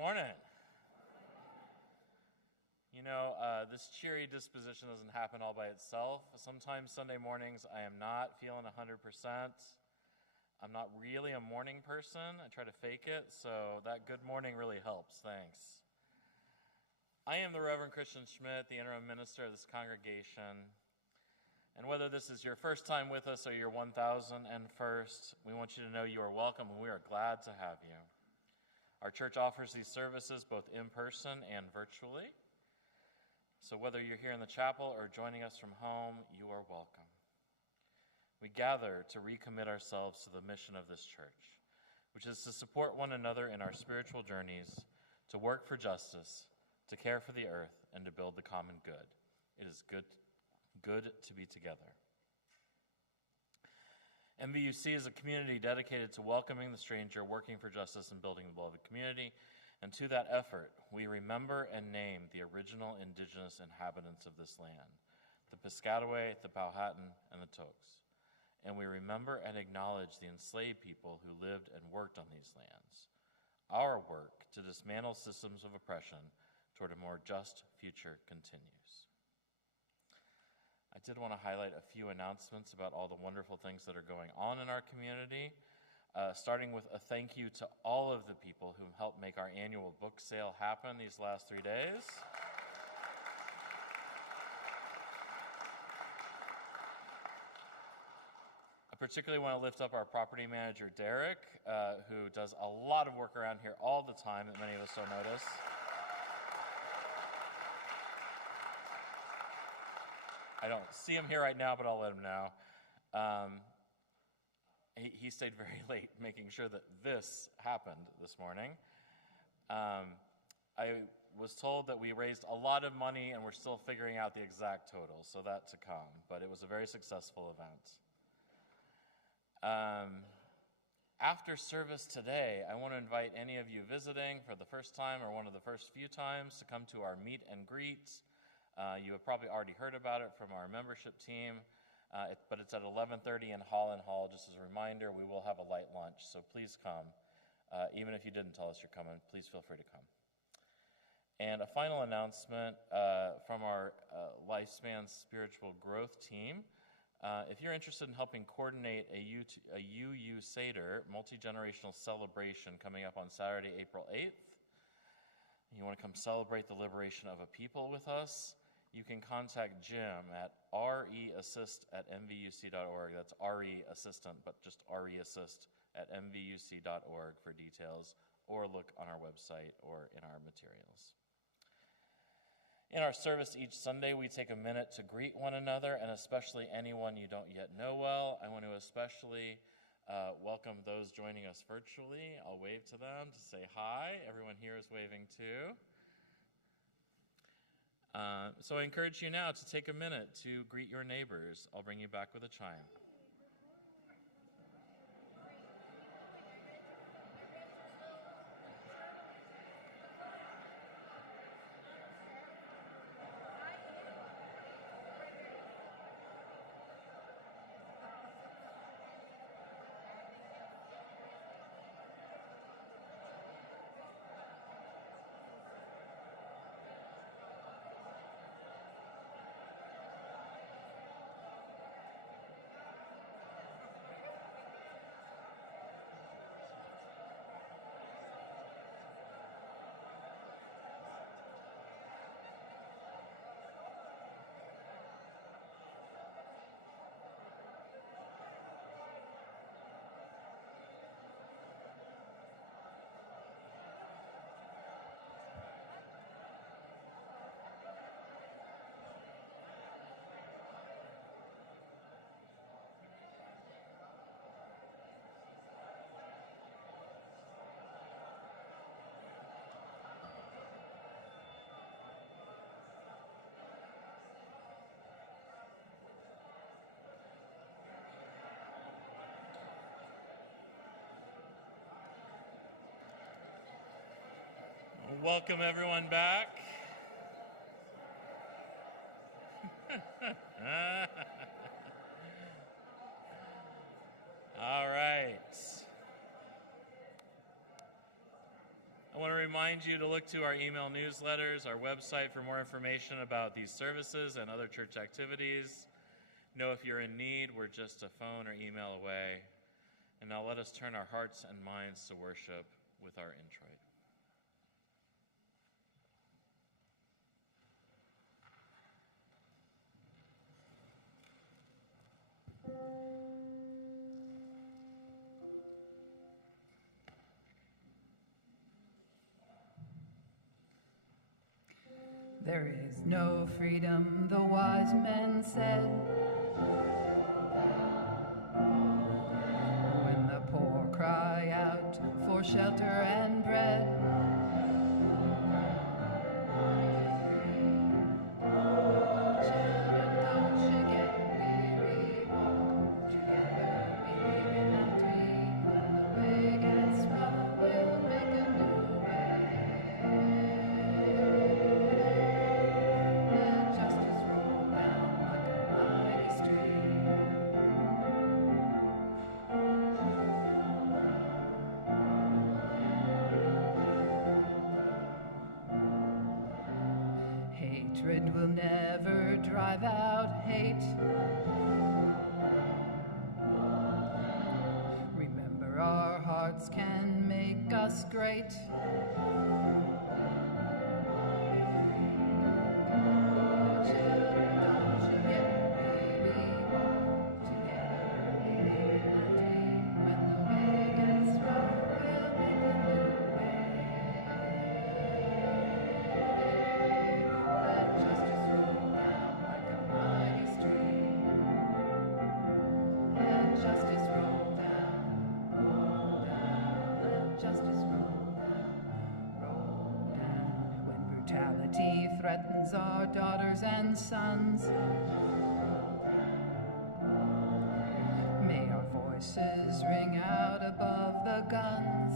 morning. You know, this cheery disposition doesn't happen all by itself. Sometimes Sunday mornings I am not feeling 100%. I'm not really a morning person. I try to fake it, so that good morning really helps. Thanks. I am the Reverend Christian Schmidt, the interim minister of this congregation. And whether this is your first time with us or your 1001st, we want you to know you are welcome and we are glad to have you. Our church offers these services both in person and virtually. So whether you're here in the chapel or joining us from home, you are welcome. We gather to recommit ourselves to the mission of this church, which is to support one another in our spiritual journeys, to work for justice, to care for the earth, and to build the common good. It is good to be together. MVUC is a community dedicated to welcoming the stranger, working for justice, and building the beloved community. And to that effort, we remember and name the original indigenous inhabitants of this land, the Piscataway, the Powhatan, and the Toques. And we remember and acknowledge the enslaved people who lived and worked on these lands. Our work to dismantle systems of oppression toward a more just future continues. I did want to highlight a few announcements about all the wonderful things that are going on in our community, starting with a thank you to all of the people who helped make our annual book sale happen these last 3 days. I particularly want to lift up our property manager, Derek, who does a lot of work around here all the time that many of us don't notice. I don't see him here right now, but I'll let him know. He stayed very late making sure that this happened this morning. I was told that we raised a lot of money and we're still figuring out the exact total, so that to come. But it was a very successful event. After service today, I want to invite any of you visiting for the first time or one of the first few times to come to our meet and greet. You have probably already heard about it from our membership team, but it's at 11:30 in Holland Hall. Just as a reminder, we will have a light lunch, so please come. Even if you didn't tell us you're coming, please feel free to come. And a final announcement from our Lifespan Spiritual Growth team. If you're interested in helping coordinate a UU Seder, multi-generational celebration coming up on Saturday, April 8th, you want to come celebrate the liberation of a people with us, you can contact Jim at reassist@mvuc.org. That's RE assistant, but just reassist@mvuc.org for details, or look on our website or in our materials. In our service each Sunday, we take a minute to greet one another, and especially anyone you don't yet know well. I want to especially welcome those joining us virtually. I'll wave to them to say hi. Everyone here is waving too. So I encourage you now to take a minute to greet your neighbors. I'll bring you back with a chime. Welcome everyone back. All right. I want to remind you to look to our email newsletters, our website for more information about these services and other church activities. Know if you're in need, we're just a phone or email away. And now let us turn our hearts and minds to worship with our introit. There is no freedom, the wise men said, when the poor cry out for shelter and bread. Hatred will never drive out hate. Remember, our hearts can make us great. Threatens our daughters and sons. May our voices ring out above the guns.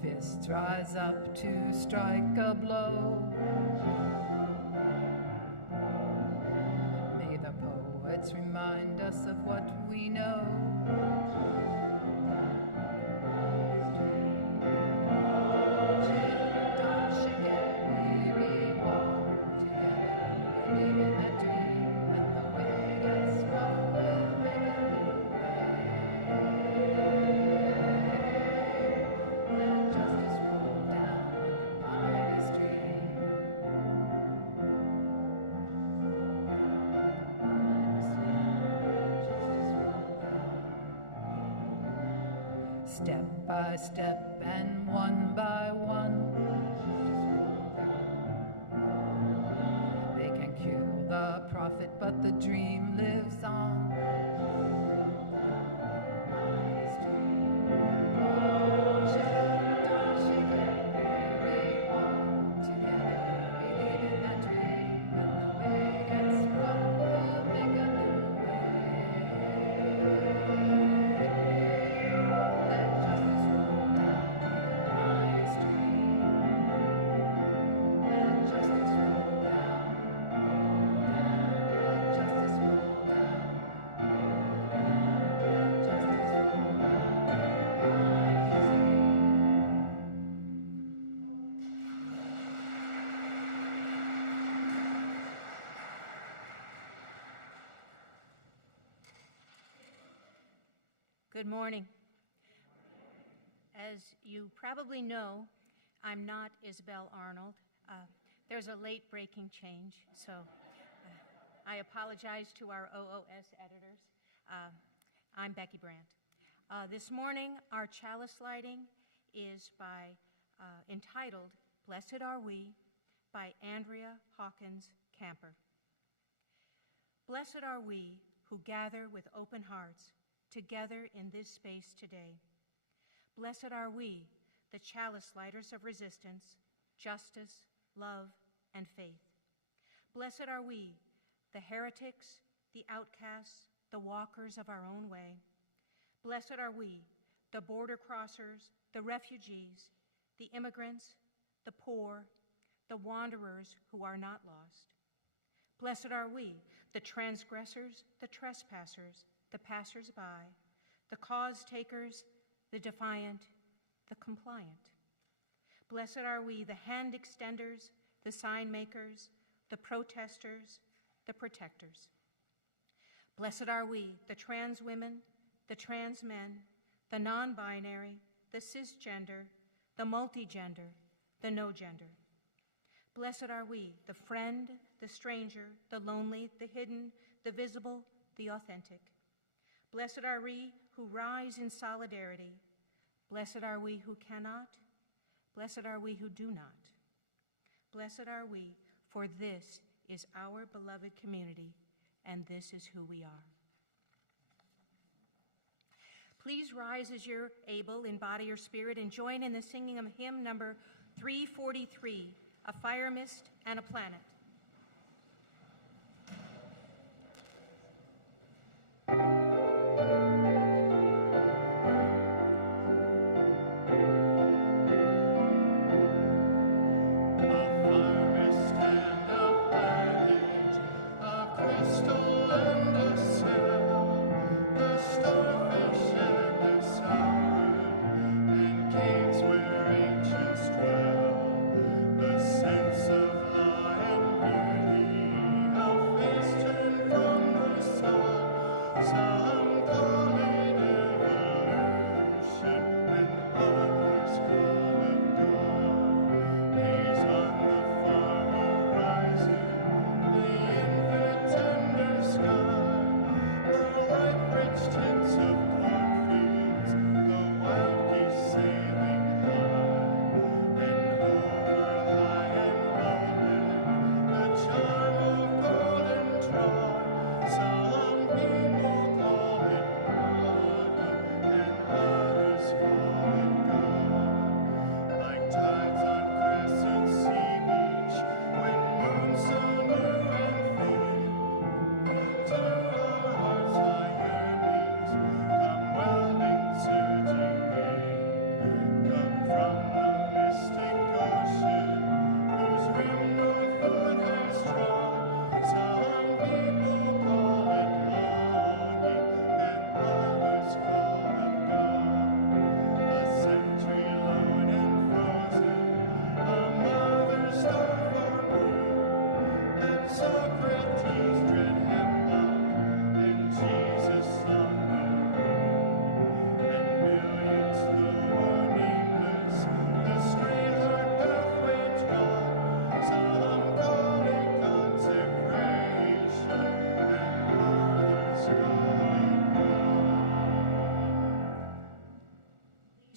Fists rise up to strike a blow. May the poets remind us of what we know. Step by step and one by one, they can kill the prophet, but the dream lives on. Good morning. As you probably know, I'm not Isabel Arnold. There's a late-breaking change, so I apologize to our OOS editors. I'm Becky Brandt. This morning, our chalice lighting is entitled Blessed Are We by Andrea Hawkins Camper. Blessed are we who gather with open hearts together in this space today. Blessed are we the chalice lighters of resistance, justice, love, and faith. Blessed are we, the heretics, the outcasts, the walkers of our own way. Blessed are we, the border crossers, the refugees, the immigrants, the poor, the wanderers who are not lost. Blessed are we, the transgressors, the trespassers, the passers-by, the cause takers, the defiant, the compliant. Blessed are we, the hand extenders, the sign makers, the protesters, the protectors. Blessed are we, the trans women, the trans men, the non-binary, the cisgender, the multigender, the no gender. Blessed are we, the friend, the stranger, the lonely, the hidden, the visible, the authentic. Blessed are we who rise in solidarity. Blessed are we who cannot. Blessed are we who do not. Blessed are we, for this is our beloved community, and this is who we are. Please rise as you're able in body or spirit and join in the singing of hymn number 343, A Fire Mist and a Planet.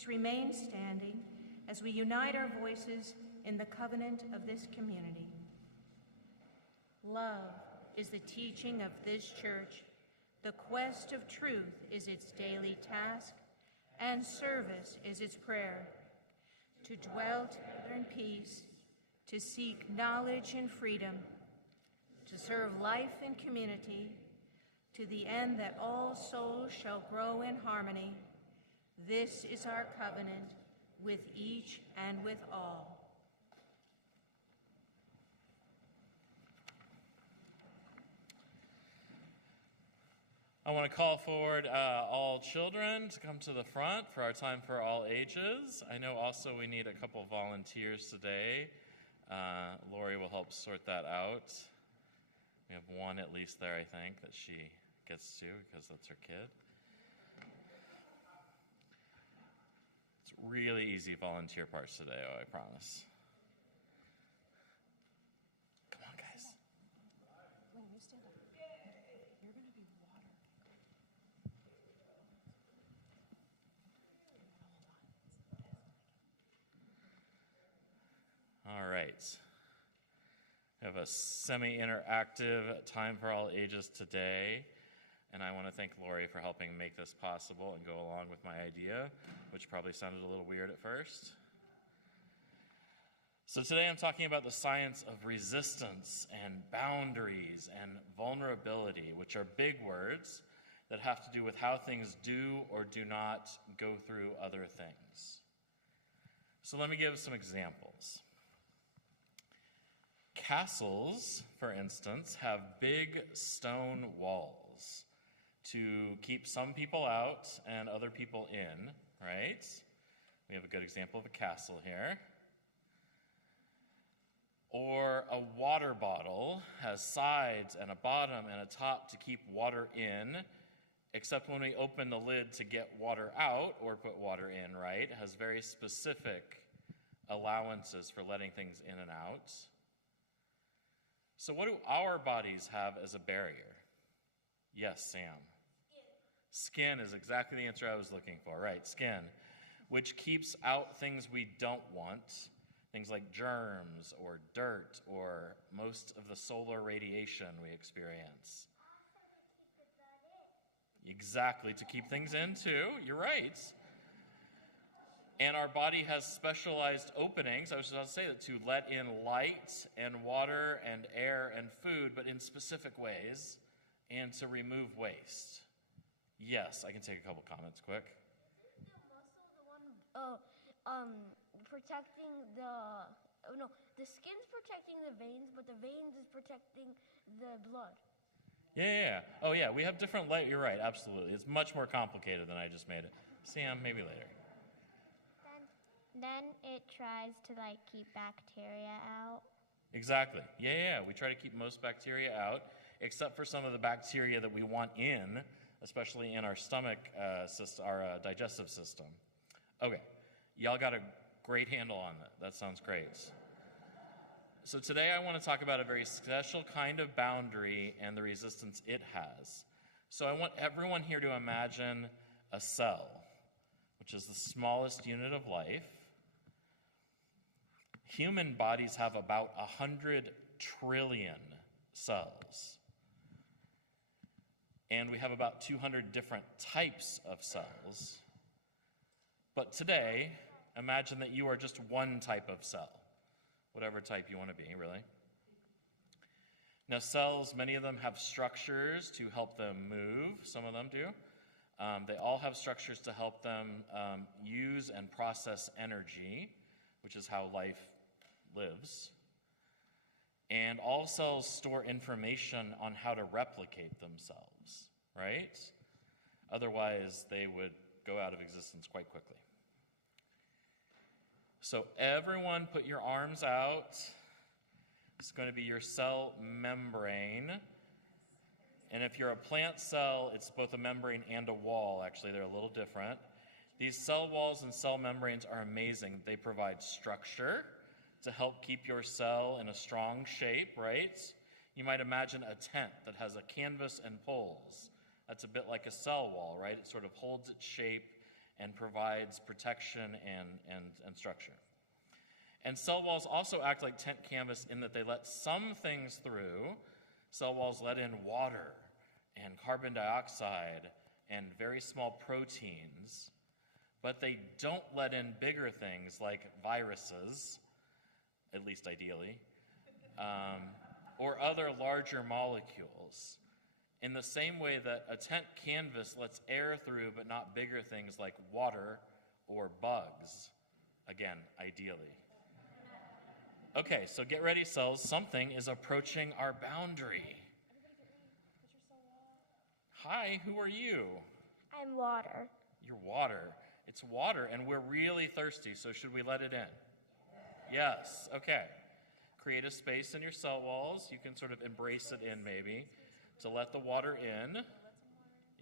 Remain standing as we unite our voices in the covenant of this community. Love is the teaching of this church. The quest of truth is its daily task, and service is its prayer. To dwell together in peace, to seek knowledge and freedom, to serve life and community, to the end that all souls shall grow in harmony. This is our covenant with each and with all. I want to call forward all children to come to the front for our time for all ages. I know also we need a couple volunteers today. Lori will help sort that out. We have one at least there, I think, that she gets to because that's her kid. It's really easy volunteer parts today, I promise. Come on, guys. Wait, you stand up. You're going to be water. All right. We have a semi-interactive time for all ages today. And I want to thank Lori for helping make this possible and go along with my idea, which probably sounded a little weird at first. So today I'm talking about the science of resistance and boundaries and vulnerability, which are big words that have to do with how things do or do not go through other things. So let me give some examples. Castles, for instance, have big stone walls to keep some people out and other people in, right? We have a good example of a castle here. Or a water bottle has sides and a bottom and a top to keep water in, except when we open the lid to get water out or put water in, right? It has very specific allowances for letting things in and out. So what do our bodies have as a barrier? Yes, Sam. Skin is exactly the answer I was looking for, right? Skin, which keeps out things we don't want, things like germs or dirt or most of the solar radiation we experience. Exactly, to keep things in too, you're right. And our body has specialized openings, I was about to say that, to let in light and water and air and food, but in specific ways, and to remove waste. Yes, I can take a couple comments quick. Isn't the muscle the one protecting the skin's protecting the veins, but the veins is protecting the blood? Yeah. Oh, yeah, we have different layers. You're right, absolutely. It's much more complicated than I just made it. Sam, maybe later. Then it tries to keep bacteria out. Exactly. Yeah. We try to keep most bacteria out, except for some of the bacteria that we want in, especially in our stomach system, our digestive system. Okay, y'all got a great handle on that. That sounds great. So today I want to talk about a very special kind of boundary and the resistance it has. So I want everyone here to imagine a cell, which is the smallest unit of life. Human bodies have about 100 trillion cells. And we have about 200 different types of cells. But today, imagine that you are just one type of cell, whatever type you want to be, really. Now, cells, many of them have structures to help them move. Some of them do. They all have structures to help them use and process energy, which is how life lives. And all cells store information on how to replicate themselves, right? Otherwise, they would go out of existence quite quickly. So everyone put your arms out. It's going to be your cell membrane. And if you're a plant cell, it's both a membrane and a wall. Actually, they're a little different. These cell walls and cell membranes are amazing. They provide structure to help keep your cell in a strong shape, right? You might imagine a tent that has a canvas and poles. That's a bit like a cell wall, right? It sort of holds its shape and provides protection and structure. And cell walls also act like tent canvas in that they let some things through. Cell walls let in water and carbon dioxide and very small proteins, but they don't let in bigger things like viruses, at least ideally, or other larger molecules. In the same way that a tent canvas lets air through, but not bigger things like water or bugs, again, ideally. Okay, so get ready, cells. Something is approaching our boundary. Hi, who are you? I'm water. You're water. It's water, and we're really thirsty, so should we let it in? Yes, okay. Create a space in your cell walls. You can sort of embrace it in, maybe, to let the water in.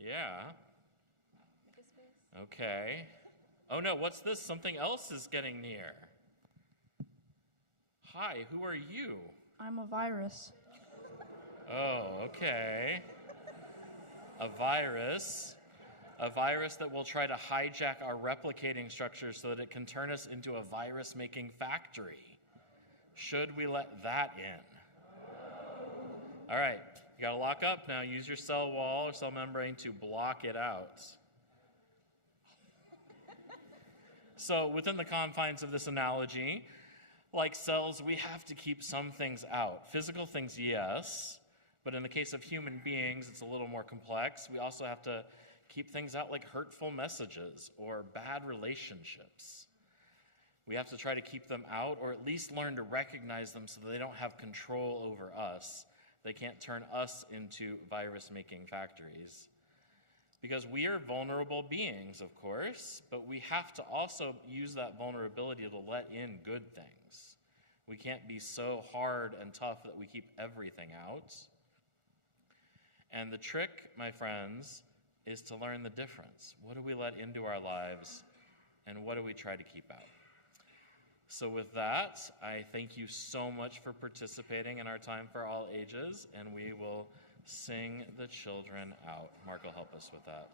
Yeah. Okay. Oh no, what's this? Something else is getting near. Hi, who are you? I'm a virus. Oh, okay. A virus. A virus that will try to hijack our replicating structure so that it can turn us into a virus-making factory. Should we let that in? All right, you gotta lock up now. Use your cell wall or cell membrane to block it out. So within the confines of this analogy, Like cells, we have to keep some things out. Physical things, yes, but in the case of human beings, it's a little more complex. We also have to keep things out like hurtful messages or bad relationships. We have to try to keep them out, or at least learn to recognize them so that they don't have control over us. They can't turn us into virus-making factories. Because we are vulnerable beings, of course, but we have to also use that vulnerability to let in good things. We can't be so hard and tough that we keep everything out. And the trick, my friends, is to learn the difference. What do we let into our lives, and what do we try to keep out? So with that, I thank you so much for participating in our Time for All Ages, and we will sing the children out. Mark will help us with that.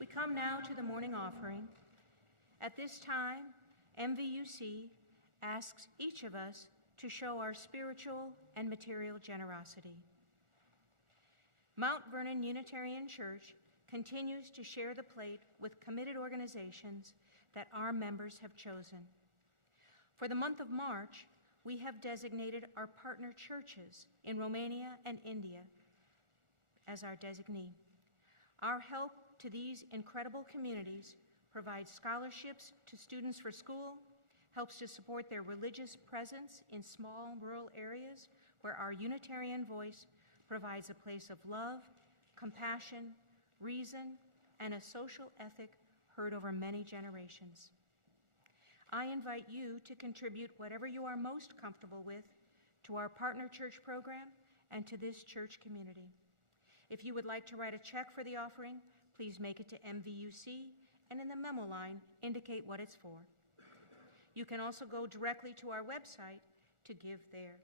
We come now to the morning offering. At this time, MVUC asks each of us to show our spiritual and material generosity. Mount Vernon Unitarian Church continues to share the plate with committed organizations that our members have chosen. For the month of March, we have designated our partner churches in Romania and India as our designee. Our help to these incredible communities provides scholarships to students for school, helps to support their religious presence in small rural areas where our Unitarian voice provides a place of love, compassion, reason, and a social ethic heard over many generations. I invite you to contribute whatever you are most comfortable with to our partner church program and to this church community. If you would like to write a check for the offering, please make it to MVUC, and in the memo line, indicate what it's for. You can also go directly to our website to give there.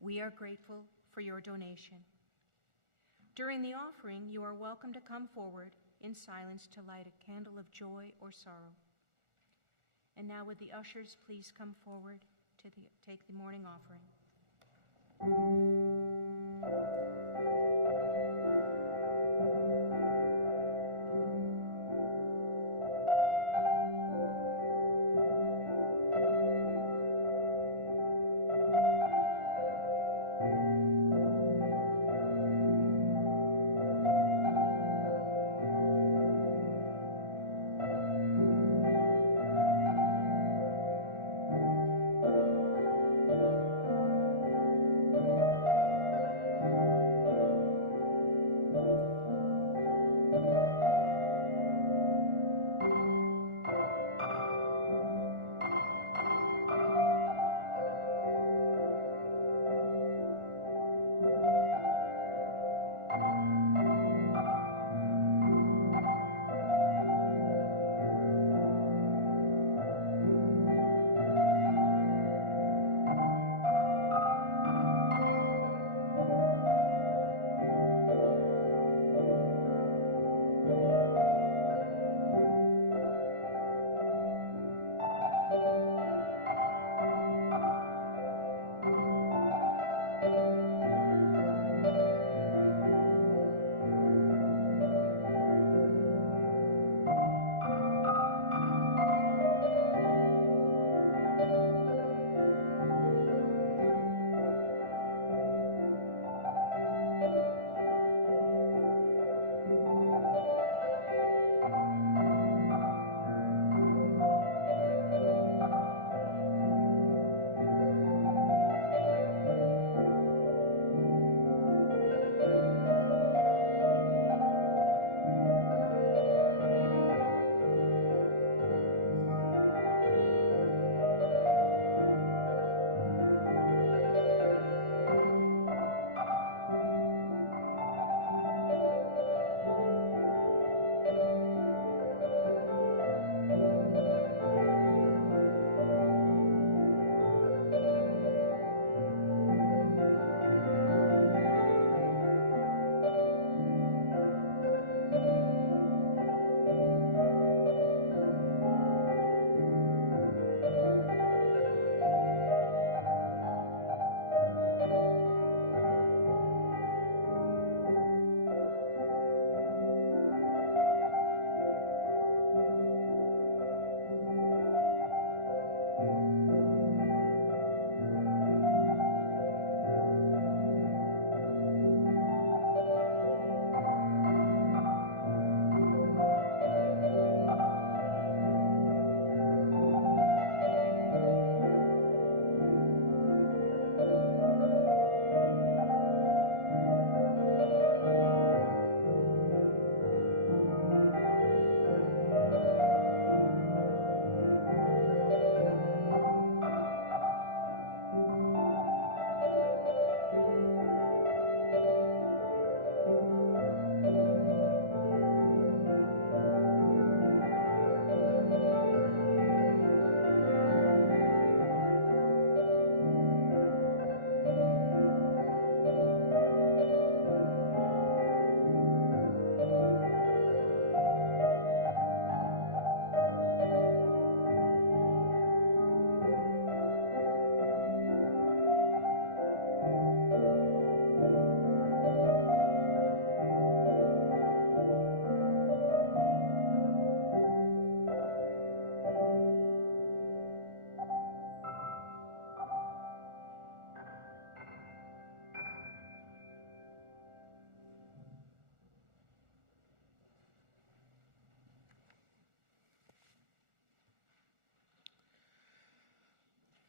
We are grateful for your donation. During the offering, you are welcome to come forward in silence to light a candle of joy or sorrow. And now would the ushers please come forward to take the morning offering.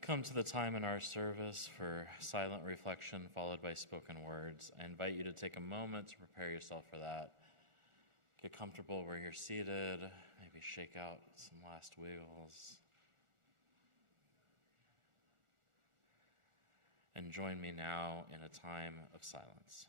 Come to the time in our service for silent reflection followed by spoken words. I invite you to take a moment to prepare yourself for that. Get comfortable where you're seated, maybe shake out some last wiggles. And join me now in a time of silence.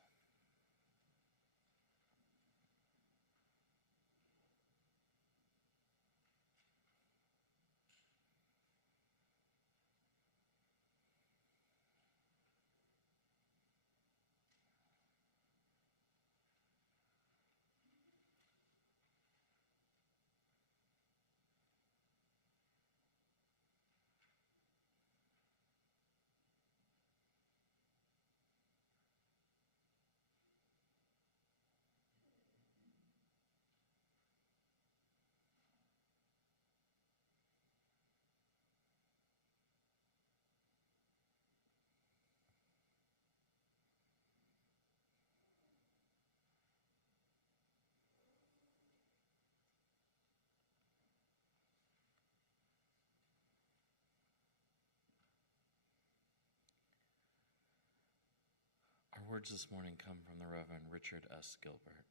Our words this morning come from the Reverend Richard S. Gilbert.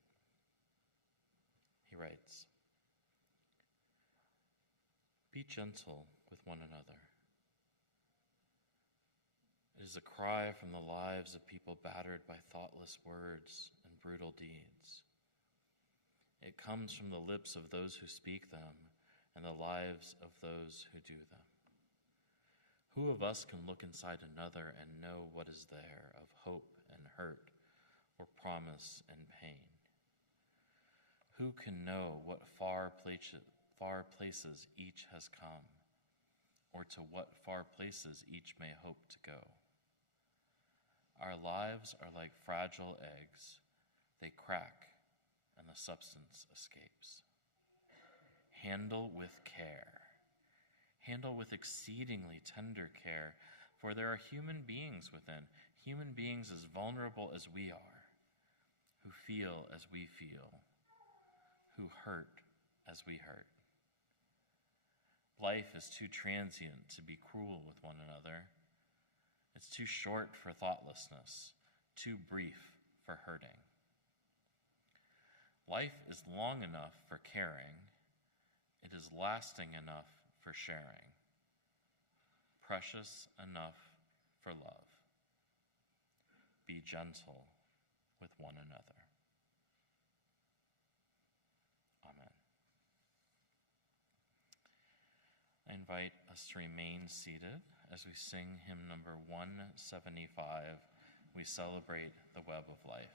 He writes, "Be gentle with one another. It is a cry from the lives of people battered by thoughtless words and brutal deeds. It comes from the lips of those who speak them and the lives of those who do them. Who of us can look inside another and know what is there of hope and hurt, or promise and pain? Who can know what far places each has come, or to what far places each may hope to go? Our lives are like fragile eggs. They crack, and the substance escapes. Handle with care. Handle with exceedingly tender care, for there are human beings within, human beings as vulnerable as we are, who feel as we feel, who hurt as we hurt. Life is too transient to be cruel with one another. It's too short for thoughtlessness, too brief for hurting. Life is long enough for caring. It is lasting enough for sharing, precious enough for love. Be gentle with one another." Amen. I invite us to remain seated as we sing hymn number 175. We celebrate the web of life.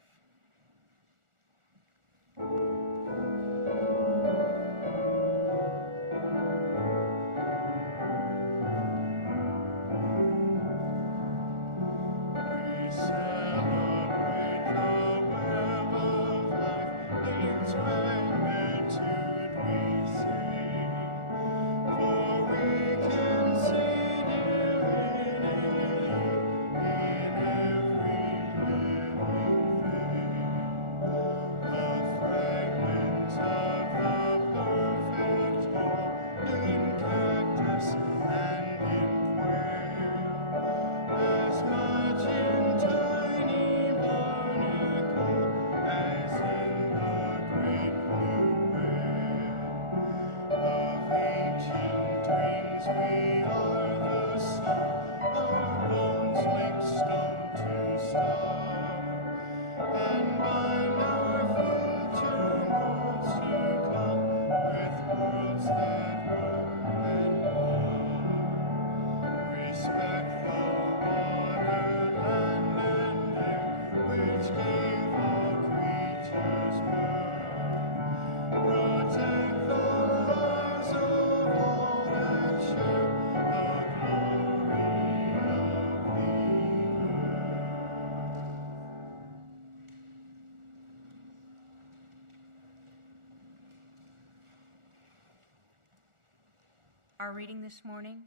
Our reading this morning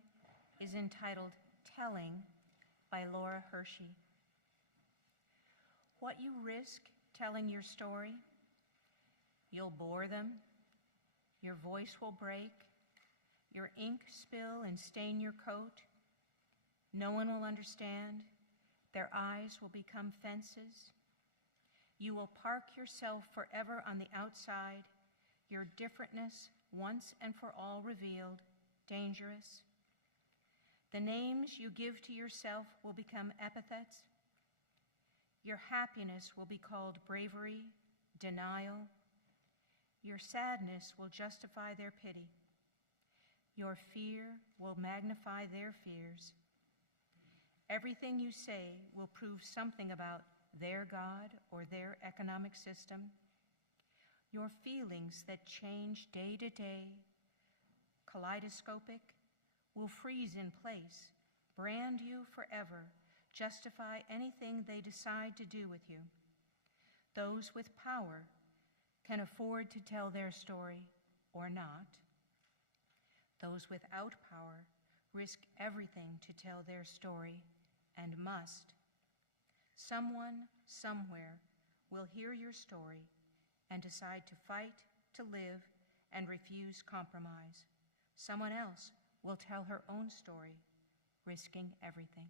is entitled Telling by Laura Hershey. What you risk telling your story? You'll bore them, your voice will break, your ink spill and stain your coat, No one will understand. Their eyes will become fences. You will park yourself forever on the outside, your differentness once and for all revealed, dangerous. The names you give to yourself will become epithets. Your happiness will be called bravery, denial. Your sadness will justify their pity. Your fear will magnify their fears. Everything you say will prove something about their God or their economic system. Your feelings that change day to day, kaleidoscopic, will freeze in place, brand you forever, justify anything they decide to do with you. Those with power can afford to tell their story or not. Those without power risk everything to tell their story and must. Someone, somewhere, will hear your story and decide to fight, to live, and refuse compromise. Someone else will tell her own story, risking everything.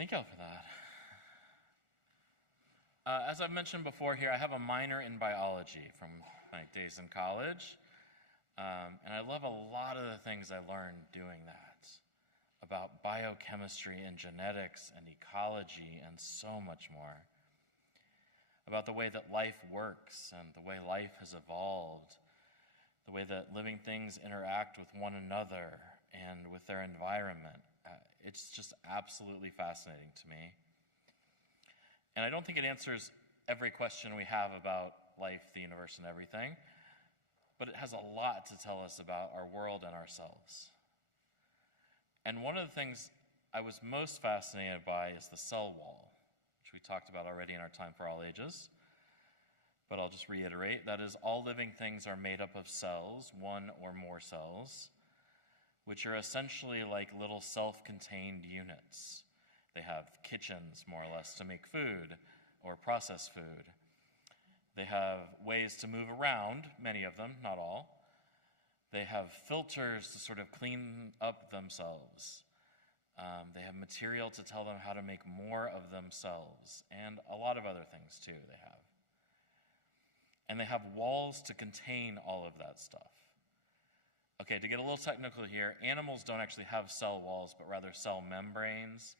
Thank y'all for that. As I've mentioned before here, I have a minor in biology from my days in college. And I love a lot of the things I learned doing that about biochemistry and genetics and ecology and so much more. About the way that life works and the way life has evolved, the way that living things interact with one another and with their environment. It's just absolutely fascinating to me. And I don't think it answers every question we have about life, the universe, and everything, but it has a lot to tell us about our world and ourselves. And one of the things I was most fascinated by is the cell wall, which we talked about already in our Time for All Ages. But I'll just reiterate, that is, all living things are made up of cells, one or more cells, which are essentially like little self-contained units. They have kitchens, more or less, to make food or process food. They have ways to move around, many of them, not all. They have filters to sort of clean up themselves. They have material to tell them how to make more of themselves, and a lot of other things, too, they have. And they have walls to contain all of that stuff. Okay, to get a little technical here, animals don't actually have cell walls, but rather cell membranes.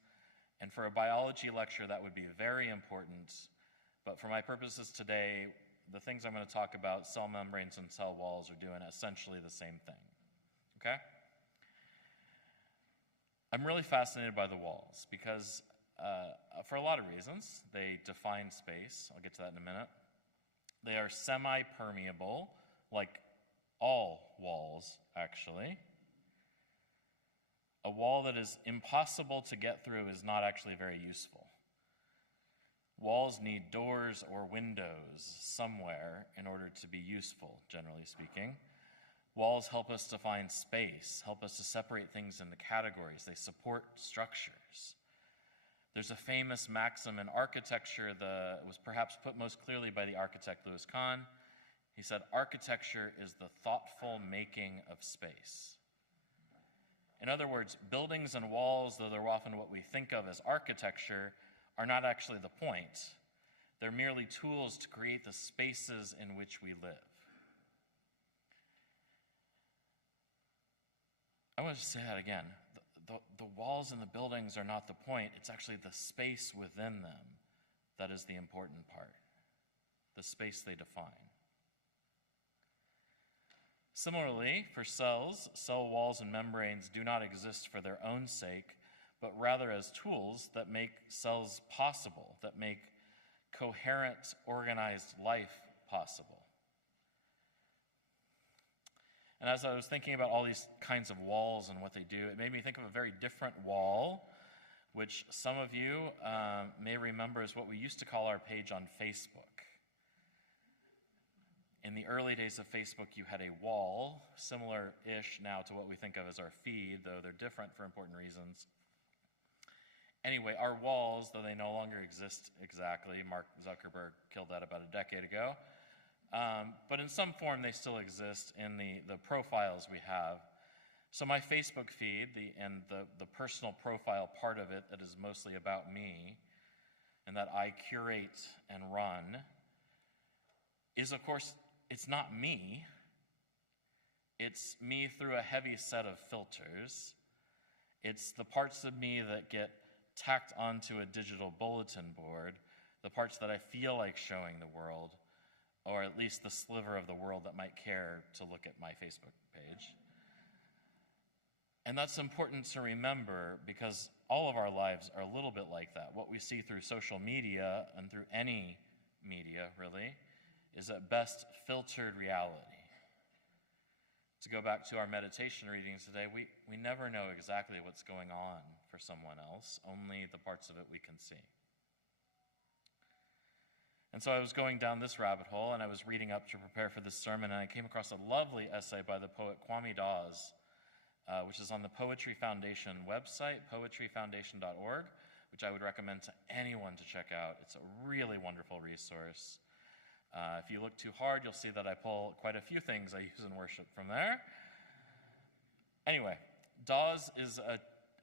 And for a biology lecture, that would be very important. But for my purposes today, the things I'm going to talk about, cell membranes and cell walls, are doing essentially the same thing. Okay? I'm really fascinated by the walls because, for a lot of reasons, they define space. I'll get to that in a minute. They are semi-permeable, like all walls, actually. A wall that is impossible to get through is not actually very useful. Walls need doors or windows somewhere in order to be useful, generally speaking. Walls help us to find space, help us to separate things into categories. They support structures. There's a famous maxim in architecture that was perhaps put most clearly by the architect Louis Kahn. He said, "Architecture is the thoughtful making of space." In other words, buildings and walls, though they're often what we think of as architecture, are not actually the point. They're merely tools to create the spaces in which we live. I want to say that again. The walls and the buildings are not the point. It's actually the space within them that is the important part, the space they define. Similarly, for cells, cell walls and membranes do not exist for their own sake, but rather as tools that make cells possible, that make coherent, organized life possible. And as I was thinking about all these kinds of walls and what they do, it made me think of a very different wall, which some of you may remember as what we used to call our page on Facebook. In the early days of Facebook, you had a wall, similar-ish now to what we think of as our feed, though they're different for important reasons. Anyway, our walls, though they no longer exist exactly, Mark Zuckerberg killed that about a decade ago, but in some form they still exist in the profiles we have. So my Facebook feed, the personal profile part of it that is mostly about me and that I curate and run, is, of course, it's not me. It's me through a heavy set of filters. It's the parts of me that get tacked onto a digital bulletin board, the parts that I feel like showing the world, or at least the sliver of the world that might care to look at my Facebook page. And that's important to remember because all of our lives are a little bit like that. What we see through social media and through any media, really, is at best filtered reality. To go back to our meditation readings today, we never know exactly what's going on for someone else, only the parts of it we can see. And so I was going down this rabbit hole, and I was reading up to prepare for this sermon, and I came across a lovely essay by the poet Kwame Dawes, which is on the Poetry Foundation website, poetryfoundation.org, which I would recommend to anyone to check out. It's a really wonderful resource. If you look too hard, you'll see that I pull quite a few things I use in worship from there. Anyway, Dawes is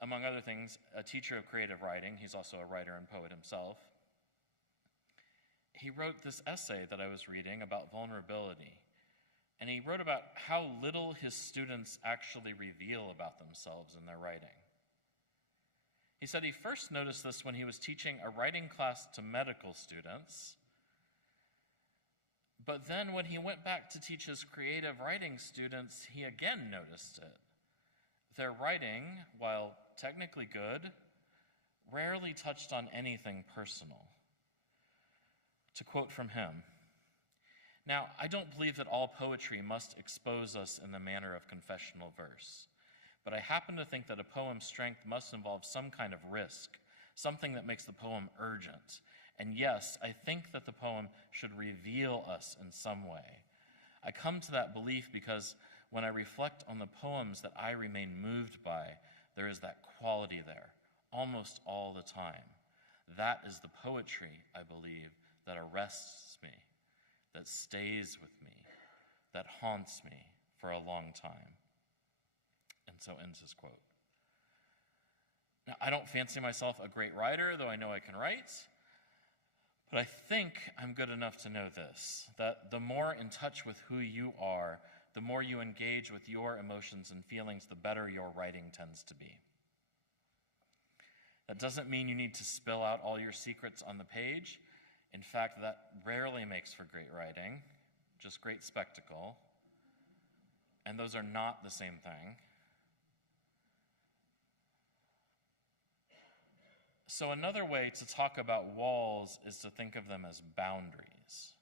among other things, a teacher of creative writing. He's also a writer and poet himself. He wrote this essay that I was reading about vulnerability. And he wrote about how little his students actually reveal about themselves in their writing. He said he first noticed this when he was teaching a writing class to medical students. But then when he went back to teach his creative writing students, he again noticed it. Their writing, while technically good, rarely touched on anything personal. To quote from him, "Now, I don't believe that all poetry must expose us in the manner of confessional verse, but I happen to think that a poem's strength must involve some kind of risk, something that makes the poem urgent. And yes, I think that the poem should reveal us in some way. I come to that belief because when I reflect on the poems that I remain moved by, there is that quality there, almost all the time. That is the poetry, I believe, that arrests me, that stays with me, that haunts me for a long time." And so ends his quote. Now, I don't fancy myself a great writer, though I know I can write. But I think I'm good enough to know this, that the more in touch with who you are, the more you engage with your emotions and feelings, the better your writing tends to be. That doesn't mean you need to spill out all your secrets on the page. In fact, that rarely makes for great writing, just great spectacle. And those are not the same thing. So another way to talk about walls is to think of them as boundaries,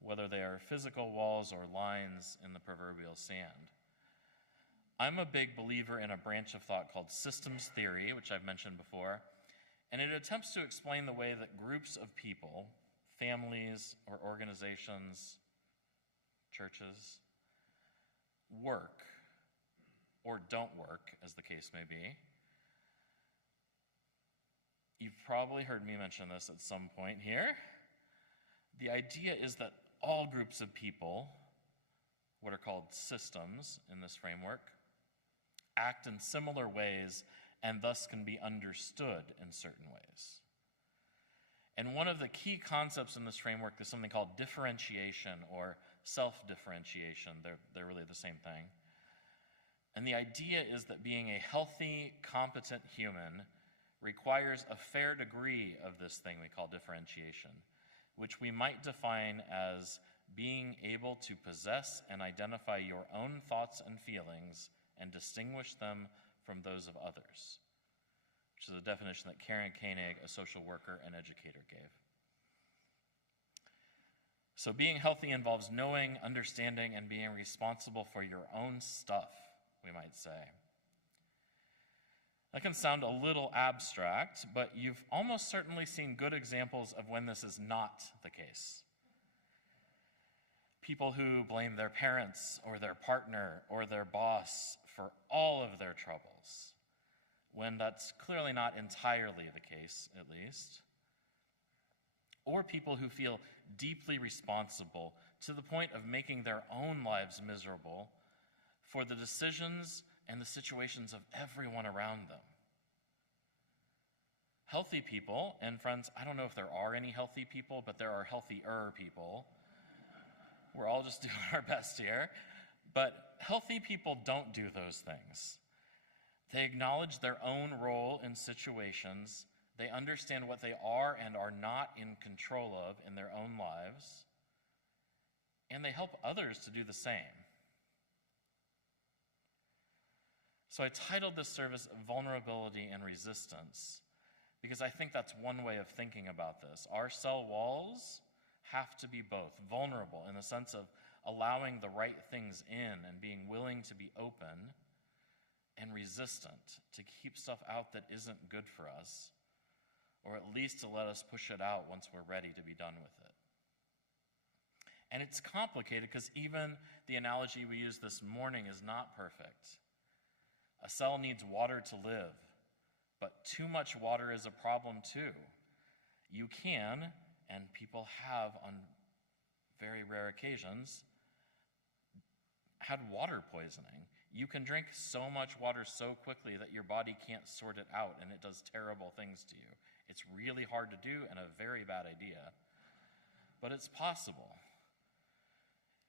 whether they are physical walls or lines in the proverbial sand. I'm a big believer in a branch of thought called systems theory, which I've mentioned before, and it attempts to explain the way that groups of people, families or organizations, churches, work or don't work, as the case may be. You've probably heard me mention this at some point here. The idea is that all groups of people, what are called systems in this framework, act in similar ways and thus can be understood in certain ways. And one of the key concepts in this framework is something called differentiation or self-differentiation. They're really the same thing. And the idea is that being a healthy, competent human requires a fair degree of this thing we call differentiation, which we might define as being able to possess and identify your own thoughts and feelings and distinguish them from those of others, which is a definition that Karen Koenig, a social worker and educator, gave. So being healthy involves knowing, understanding, and being responsible for your own stuff, we might say. That can sound a little abstract, but you've almost certainly seen good examples of when this is not the case. People who blame their parents or their partner or their boss for all of their troubles, when that's clearly not entirely the case, at least. Or people who feel deeply responsible to the point of making their own lives miserable for the decisions and the situations of everyone around them. Healthy people, and friends, I don't know if there are any healthy people, but there are healthier people. We're all just doing our best here. But healthy people don't do those things. They acknowledge their own role in situations. They understand what they are and are not in control of in their own lives. And they help others to do the same. So I titled this service Vulnerability and Resistance, because I think that's one way of thinking about this. Our cell walls have to be both vulnerable in the sense of allowing the right things in and being willing to be open, and resistant to keep stuff out that isn't good for us, or at least to let us push it out once we're ready to be done with it. And it's complicated because even the analogy we used this morning is not perfect. A cell needs water to live, but too much water is a problem too. You can, and people have on very rare occasions, had water poisoning. You can drink so much water so quickly that your body can't sort it out, and it does terrible things to you. It's really hard to do and a very bad idea, but it's possible.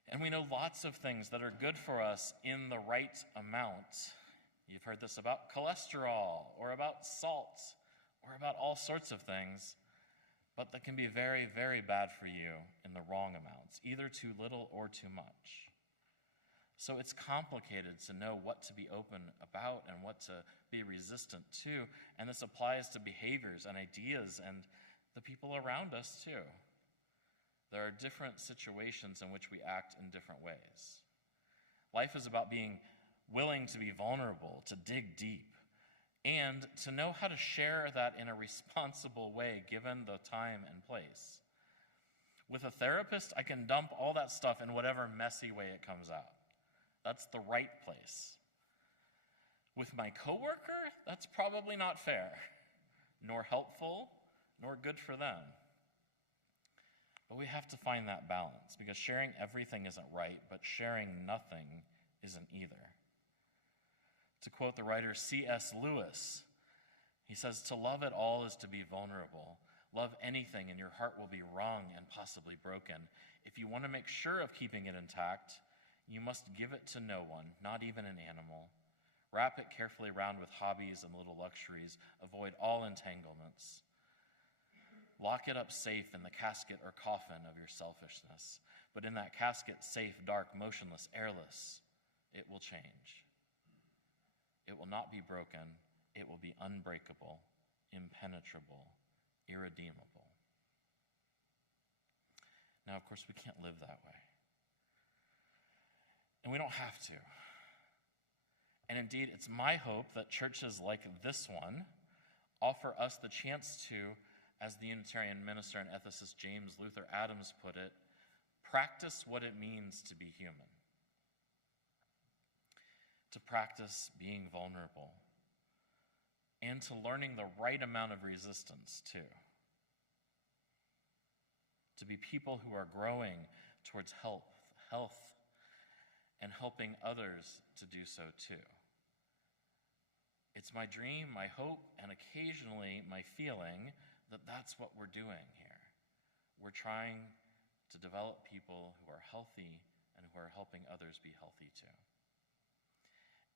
And we know lots of things that are good for us in the right amount. You've heard this about cholesterol, or about salt, or about all sorts of things, but that can be very, very bad for you in the wrong amounts, either too little or too much. So it's complicated to know what to be open about and what to be resistant to, and this applies to behaviors and ideas and the people around us too. There are different situations in which we act in different ways. Life is about being willing to be vulnerable, to dig deep, and to know how to share that in a responsible way given the time and place. With a therapist, I can dump all that stuff in whatever messy way it comes out. That's the right place. With my coworker, that's probably not fair, nor helpful, nor good for them. But we have to find that balance, because sharing everything isn't right, but sharing nothing isn't either. To quote the writer C.S. Lewis, he says, "To love at all is to be vulnerable. Love anything and your heart will be wrung and possibly broken. If you want to make sure of keeping it intact, you must give it to no one, not even an animal. Wrap it carefully round with hobbies and little luxuries. Avoid all entanglements. Lock it up safe in the casket or coffin of your selfishness. But in that casket, safe, dark, motionless, airless, it will change. It will not be broken. It will be unbreakable, impenetrable, irredeemable." Now, of course, we can't live that way. And we don't have to. And indeed, it's my hope that churches like this one offer us the chance to, as the Unitarian minister and ethicist James Luther Adams put it, practice what it means to be human. To practice being vulnerable. And to learning the right amount of resistance, too. To be people who are growing towards health, and helping others to do so too. It's my dream, my hope, and occasionally my feeling that that's what we're doing here. We're trying to develop people who are healthy and who are helping others be healthy too.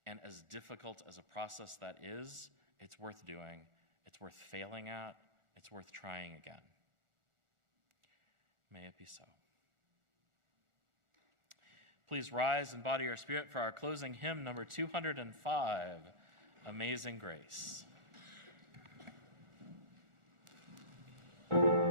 And as difficult as a process that is, it's worth doing, it's worth failing at, it's worth trying again. May it be so. Please rise in body or spirit for our closing hymn, number 205, Amazing Grace. Amazing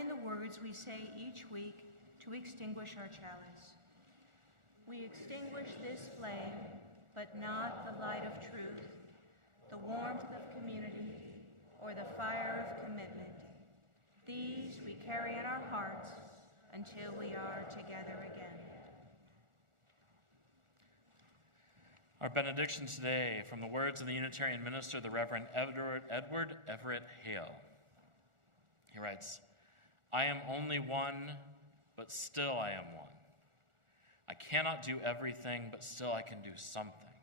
in the words we say each week to extinguish our chalice. We extinguish this flame, but not the light of truth, the warmth of community, or the fire of commitment. These we carry in our hearts until we are together again. Our benediction today from the words of the Unitarian minister, the Reverend Edward Everett Hale. He writes, "I am only one, but still I am one. I cannot do everything, but still I can do something.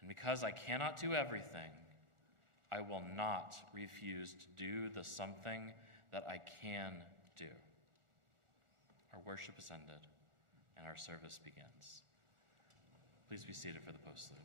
And because I cannot do everything, I will not refuse to do the something that I can do." Our worship is ended, and our service begins. Please be seated for the postlude.